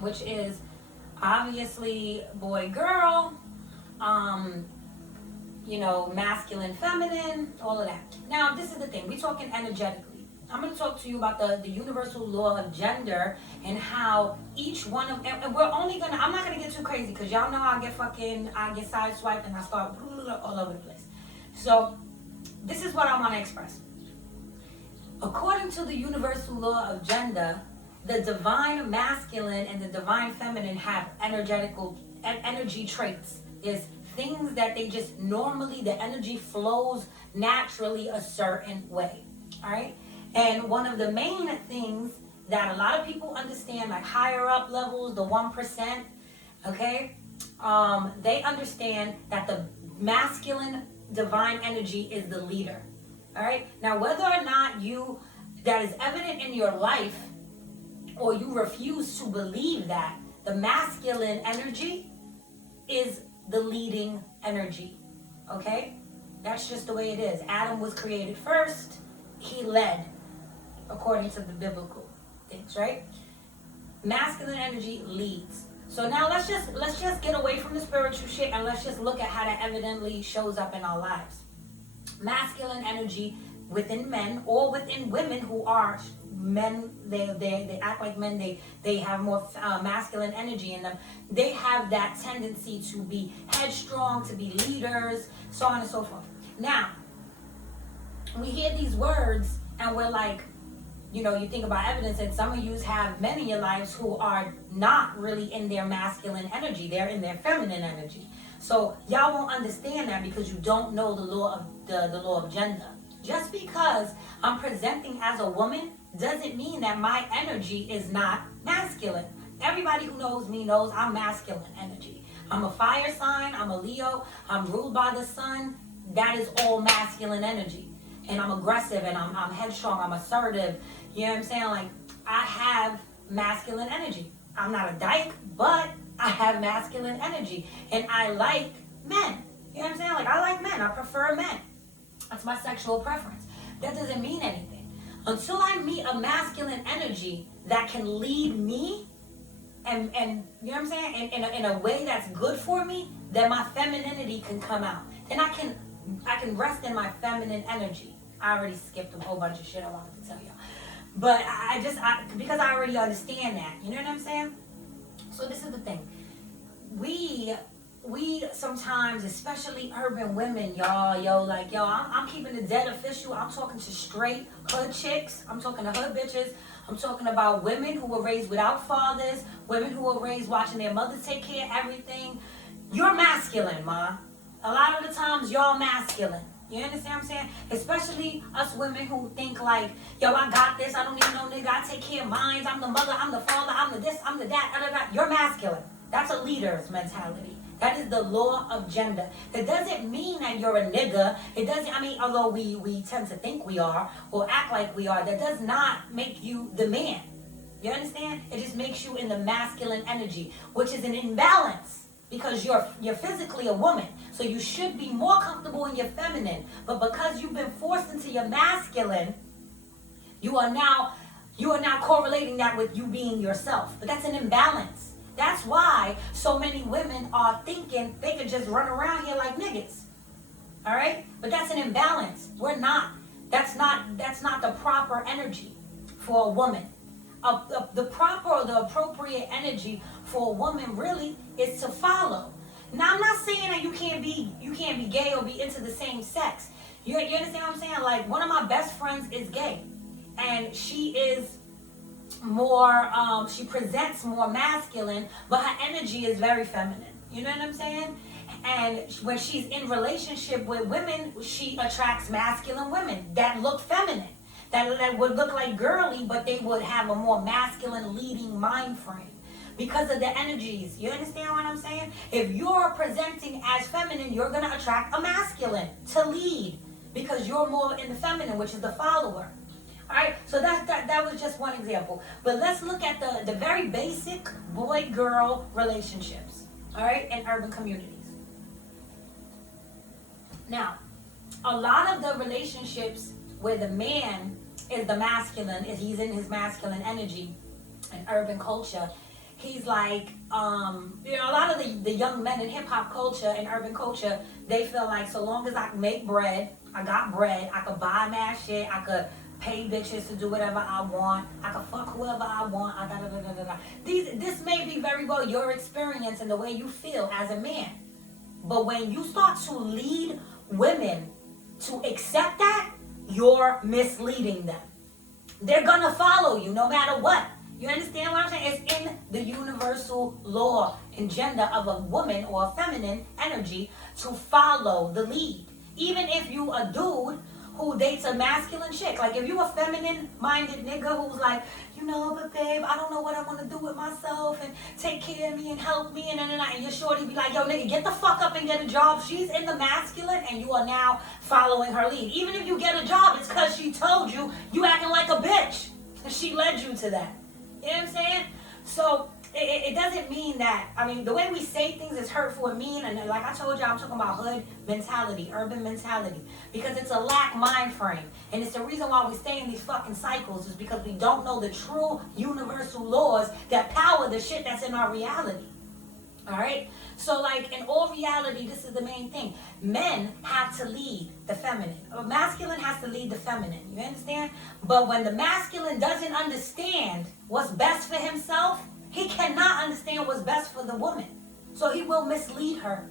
which is obviously boy, girl, masculine, feminine, all of that. Now, this is the thing. We're talking energetically. I'm going to talk to you about the universal law of gender and how each one of, and we're only going to, I'm not going to get too crazy because y'all know I get sideswiped and I start all over the place. So, this is what I want to express. According to the universal law of gender, the divine masculine and the divine feminine have energy traits. Is things that they just normally, the energy flows naturally a certain way. All right. And one of the main things that a lot of people understand, like higher up levels, the 1%, okay, they understand that the masculine divine energy is the leader. All right. Now, whether or not that is evident in your life, or you refuse to believe that, the masculine energy is the leading energy. Okay? That's just the way it is. Adam was created first. He led, according to the biblical things, right? Masculine energy leads. So now let's just get away from the spiritual shit and let's just look at how that evidently shows up in our lives. Masculine energy within men or within women who are men, they act like men, they have more masculine energy in them. They have that tendency to be headstrong, to be leaders, so on and so forth. Now, we hear these words and we're like, you think about evidence, and some of you have men in your lives who are not really in their masculine energy. They're in their feminine energy. So y'all won't understand that because you don't know the law of gender. Just because I'm presenting as a woman doesn't mean that my energy is not masculine. Everybody who knows me knows I'm masculine energy. I'm a fire sign, I'm a Leo, I'm ruled by the sun. That is all masculine energy. And I'm aggressive and I'm headstrong, I'm assertive. You know what I'm saying? Like, I have masculine energy. I'm not a dyke, but I have masculine energy. And I like men. You know what I'm saying? Like, I like men. I prefer men. That's my sexual preference. That doesn't mean anything. Until I meet a masculine energy that can lead me and you know what I'm saying? In a way that's good for me, then my femininity can come out. Then I can rest in my feminine energy. I already skipped a whole bunch of shit I wanted to tell y'all. But because I already understand that. You know what I'm saying? So this is the thing. We sometimes, especially urban women, I'm keeping the dead official. I'm talking to straight hood chicks. I'm talking to hood bitches. I'm talking about women who were raised without fathers, women who were raised watching their mothers take care of everything. You're masculine, ma. A lot of the times, y'all masculine. You understand what I'm saying? Especially us women who think like, I got this. I don't need no nigga. I take care of mine. I'm the mother. I'm the father. I'm the this. I'm the that. You're masculine. That's a leader's mentality. That is the law of gender. It doesn't mean that you're a nigga. It doesn't, although we tend to think we are or act like we are, that does not make you the man. You understand? It just makes you in the masculine energy, which is an imbalance because you're physically a woman. So you should be more comfortable in your feminine. But because you've been forced into your masculine, you are now correlating that with you being yourself. But that's an imbalance. That's why so many women are thinking they could just run around here like niggas. All right? But that's an imbalance. We're not. That's not the proper energy for a woman. The proper or the appropriate energy for a woman really is to follow. Now, I'm not saying that you can't be gay or be into the same sex. You understand what I'm saying? Like, one of my best friends is gay. And she is more, she presents more masculine, but her energy is very feminine. You know what I'm saying? And when she's in relationship with women, she attracts masculine women that look feminine, that would look like girly, but they would have a more masculine leading mind frame because of the energies. You understand what I'm saying? If you're presenting as feminine, you're going to attract a masculine to lead because you're more in the feminine, which is the follower. All right, so that was just one example. But let's look at the very basic boy-girl relationships, all right, in urban communities. Now, a lot of the relationships where the man is the masculine, he's in his masculine energy in urban culture, he's like, a lot of the young men in hip hop culture and urban culture, they feel like so long as I can make bread, I got bread, I could buy mad shit, I could pay bitches to do whatever I want, I could fuck whoever I want, This may be very well your experience and the way you feel as a man. But when you start to lead women to accept that, you're misleading them. They're gonna follow you no matter what. You understand what I'm saying? It's in the universal law and gender of a woman or a feminine energy to follow the lead. Even if you a dude who dates a masculine chick. Like if you a feminine minded nigga who's like, but babe, I don't know what I want to do with myself and take care of me and help me and your shorty be like, yo nigga, get the fuck up and get a job. She's in the masculine and you are now following her lead. Even if you get a job, it's because she told you acting like a bitch. And she led you to that. You know what I'm saying? So it doesn't mean that, the way we say things is hurtful and mean, and like I told you, I'm talking about hood mentality, urban mentality, because it's a lack mind frame, and it's the reason why we stay in these fucking cycles is because we don't know the true universal laws that power the shit that's in our reality. Alright? So like in all reality, this is the main thing. Men have to lead the feminine. A masculine has to lead the feminine. You understand? But when the masculine doesn't understand what's best for himself, he cannot understand what's best for the woman. So he will mislead her.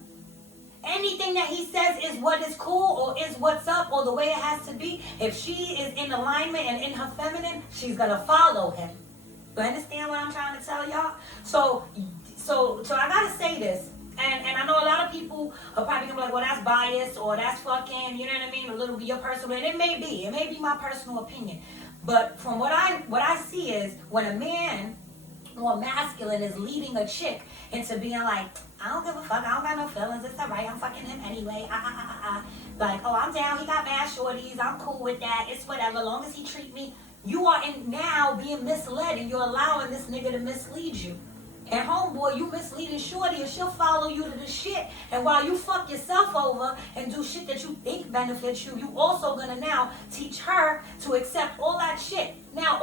Anything that he says is what is cool or is what's up or the way it has to be. If she is in alignment and in her feminine, she's going to follow him. You understand what I'm trying to tell y'all? So I got to say this. And I know a lot of people are probably going to be like, well, that's biased or that's fucking, you know what I mean? A little bit your personal. And it may be my personal opinion. But from what I see is when a man or masculine is leading a chick into being like, I don't give a fuck, I don't got no feelings, it's alright, I'm fucking him anyway, like, oh, I'm down, he got mad shorties, I'm cool with that, it's whatever, as long as he treat me. You are now being misled and you're allowing this nigga to mislead you. And homeboy, you misleading shorty and she'll follow you to the shit. And while you fuck yourself over and do shit that you think benefits you, you also gonna now teach her to accept all that shit. Now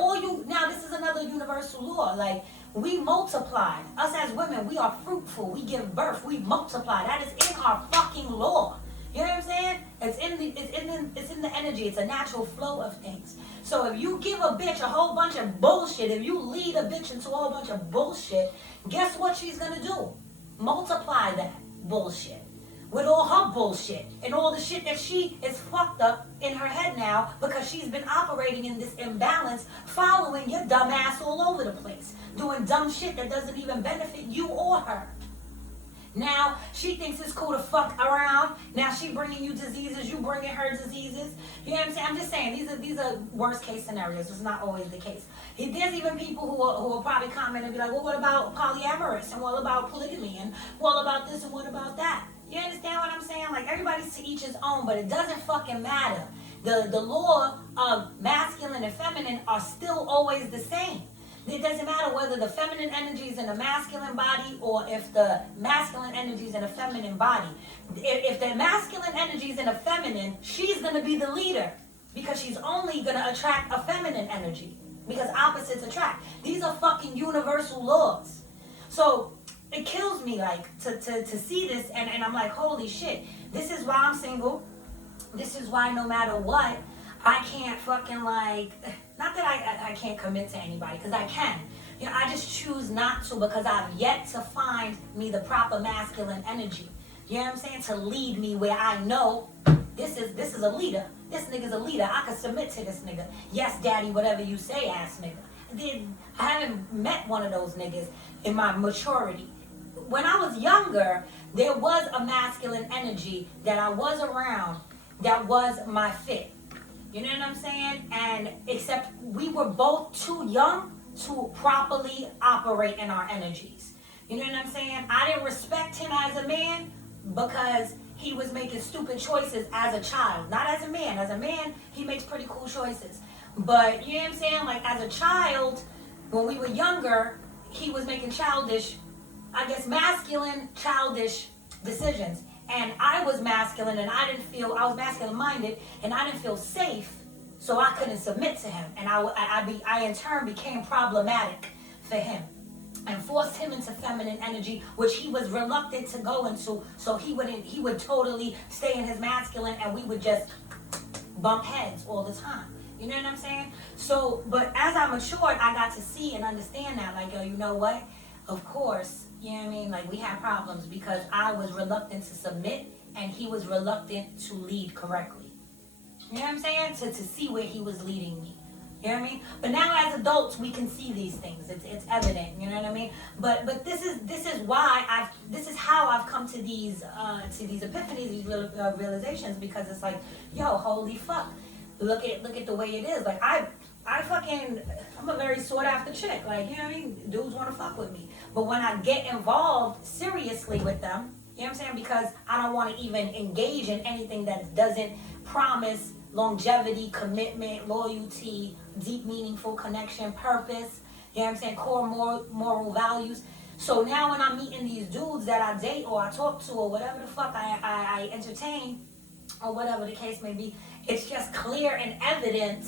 this is another universal law. Like, we multiply. Us as women, we are fruitful. We give birth. We multiply. That is in our fucking law. You know what I'm saying? It's in the energy. It's a natural flow of things. So if you give a bitch a whole bunch of bullshit, if you lead a bitch into a whole bunch of bullshit, guess what she's gonna do? Multiply that bullshit with all her bullshit and all the shit that she is fucked up in her head now because she's been operating in this imbalance, following your dumb ass all over the place, doing dumb shit that doesn't even benefit you or her. Now she thinks it's cool to fuck around. Now she bringing you diseases, you bringing her diseases. You know what I'm saying? I'm just saying these are worst case scenarios. It's not always the case. There's even people who will probably comment and be like, well, what about polyamorous and what about polygamy and what about this and what about that? You understand what I'm saying? Like, everybody's to each his own, but it doesn't fucking matter. The law of masculine and feminine are still always the same. It doesn't matter whether the feminine energy is in a masculine body or if the masculine energy is in a feminine body. If the masculine energy is in a feminine, she's going to be the leader because she's only going to attract a feminine energy because opposites attract. These are fucking universal laws. So it kills me, like, to see this, and I'm like, holy shit, this is why I'm single. This is why no matter what, I can't fucking, like, not that I can't commit to anybody, because I can. You know, I just choose not to because I've yet to find me the proper masculine energy. You know what I'm saying? To lead me where I know this is a leader. This nigga's a leader. I can submit to this nigga. Yes, daddy, whatever you say, ass nigga. I haven't met one of those niggas in my maturity. When I was younger, there was a masculine energy that I was around that was my fit. You know what I'm saying? And except we were both too young to properly operate in our energies. You know what I'm saying? I didn't respect him as a man because he was making stupid choices as a child. Not as a man. As a man, he makes pretty cool choices. But, you know what I'm saying? Like, as a child, when we were younger, he was making childish, I guess, masculine, childish decisions. And I was masculine and I was masculine minded and I didn't feel safe, so I couldn't submit to him. And I in turn became problematic for him. and forced him into feminine energy, which he was reluctant to go into. So he would totally stay in his masculine, and we would just bump heads all the time. You know what I'm saying? So, but as I matured, I got to see and understand that, like, yo, you know what? Of course, you know what I mean? Like, we had problems because I was reluctant to submit, and he was reluctant to lead correctly. You know what I'm saying? To see where he was leading me. You know what I mean? But now as adults, we can see these things. It's evident. You know what I mean? But this is why this is how I've come to these epiphanies, these realizations, because it's like, yo, holy fuck, look at the way it is. Like I'm a very sought after chick. Like, you know what I mean? Dudes want to fuck with me. But when I get involved seriously with them, you know what I'm saying? Because I don't want to even engage in anything that doesn't promise longevity, commitment, loyalty, deep, meaningful connection, purpose, you know what I'm saying, core moral values. So now when I'm meeting these dudes that I date or I talk to or whatever the fuck I entertain or whatever the case may be, it's just clear and evident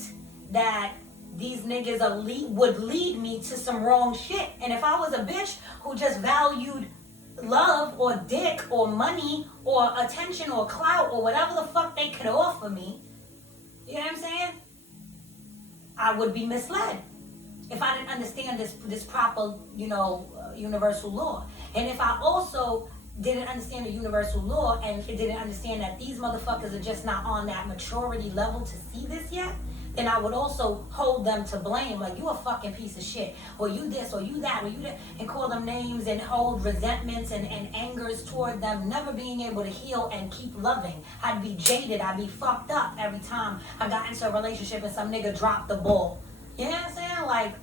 that these niggas would lead me to some wrong shit. And if I was a bitch who just valued love or dick or money or attention or clout or whatever the fuck they could offer me, you know what I'm saying? I would be misled if I didn't understand this proper, universal law. And if I also didn't understand the universal law and didn't understand that these motherfuckers are just not on that maturity level to see this yet, then I would also hold them to blame, like, you a fucking piece of shit, or you this, or you that, or you that, and call them names and hold resentments and angers toward them, never being able to heal and keep loving. I'd be jaded, I'd be fucked up every time I got into a relationship and some nigga dropped the ball. You know what I'm saying? Like,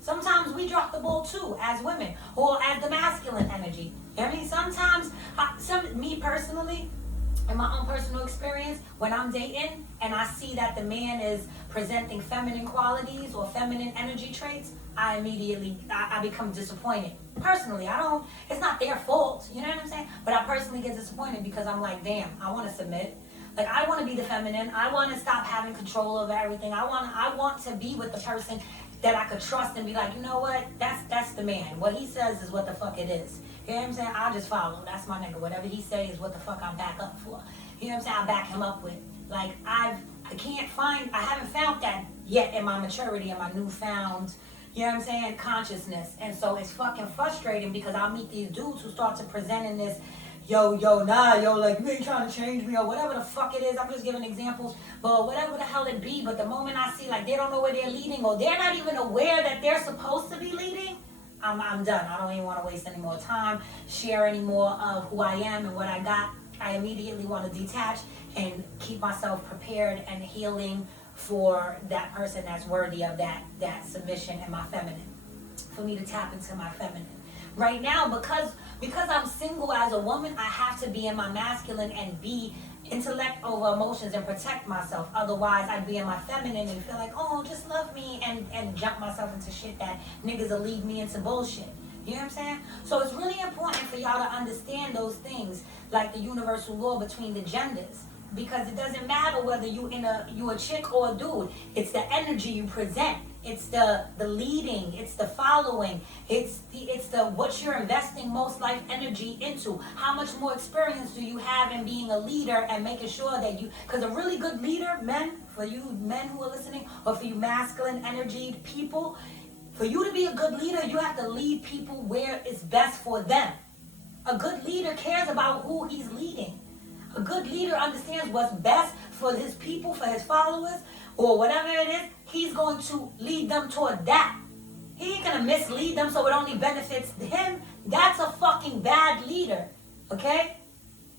sometimes we drop the ball too, as women, or as the masculine energy. You know what I mean? Sometimes, me personally, in my own personal experience, when I'm dating and I see that the man is presenting feminine qualities or feminine energy traits, I immediately become disappointed. Personally, it's not their fault, you know what I'm saying? But I personally get disappointed because I'm like, damn, I want to submit. Like, I want to be the feminine. I want to stop having control over everything. I want to be with the person that I could trust and be like, you know what? That's the man. What he says is what the fuck it is. You know what I'm saying? I'll just follow. That's my nigga. Whatever he says is what the fuck I back up for. You know what I'm saying? I back him up with. Like, I haven't found that yet in my maturity and my newfound, you know what I'm saying, consciousness. And so it's fucking frustrating because I'll meet these dudes who start to present in this, like, you ain't trying to change me or whatever the fuck it is. I'm just giving examples, but whatever the hell it be. But the moment I see, like, they don't know where they're leading or they're not even aware that they're supposed to be leading, I'm done. I don't even want to waste any more time, share any more of who I am and what I got. I immediately want to detach and keep myself prepared and healing for that person that's worthy of that submission and my feminine. For me to tap into my feminine. Right now, because I'm single as a woman, I have to be in my masculine and be intellect over emotions and protect myself. Otherwise, I'd be in my feminine and feel like, oh, just love me and jump myself into shit that niggas will lead me into bullshit. You know what I'm saying? So it's really important for y'all to understand those things, like the universal law between the genders. Because it doesn't matter whether you a chick or a dude. It's the energy you present. It's the leading. It's the following. It's the what you're investing most life energy into. How much more experience do you have in being a leader and making sure that because a really good leader, for you men who are listening, or for you masculine energy people, for you to be a good leader, you have to lead people where it's best for them. A good leader cares about who he's leading. A good leader understands what's best for his people, for his followers, or whatever it is. He's going to lead them toward that. He ain't going to mislead them so it only benefits him. That's a fucking bad leader, okay?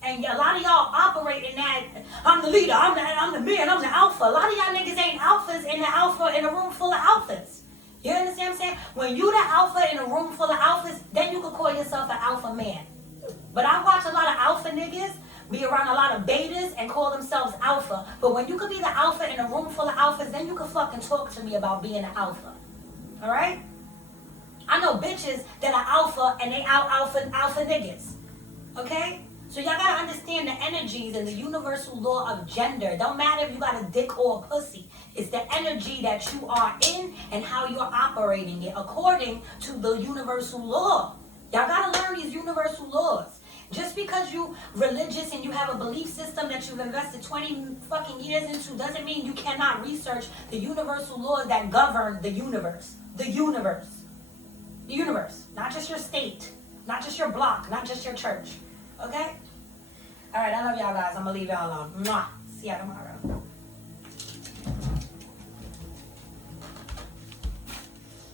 And a lot of y'all operate in that, I'm the leader, I'm the man, I'm the alpha. A lot of y'all niggas ain't alphas in a room full of alphas. You understand what I'm saying? When you the alpha in a room full of alphas, then you can call yourself an alpha man. But I watch a lot of alpha niggas be around a lot of betas and call themselves alpha. But when you could be the alpha in a room full of alphas, then you can fucking talk to me about being an alpha. Alright? I know bitches that are alpha and they out alpha niggas. Okay? So y'all gotta understand the energies and the universal law of gender. Don't matter if you got a dick or a pussy. It's the energy that you are in and how you're operating it according to the universal law. Y'all gotta learn these universal laws. Just because you religious and you have a belief system that you've invested 20 fucking years into doesn't mean you cannot research the universal laws that govern the universe. The universe. The universe. Not just your state. Not just your block. Not just your church. Okay? Alright, I love y'all guys. I'm gonna leave y'all alone. Mwah. See y'all tomorrow.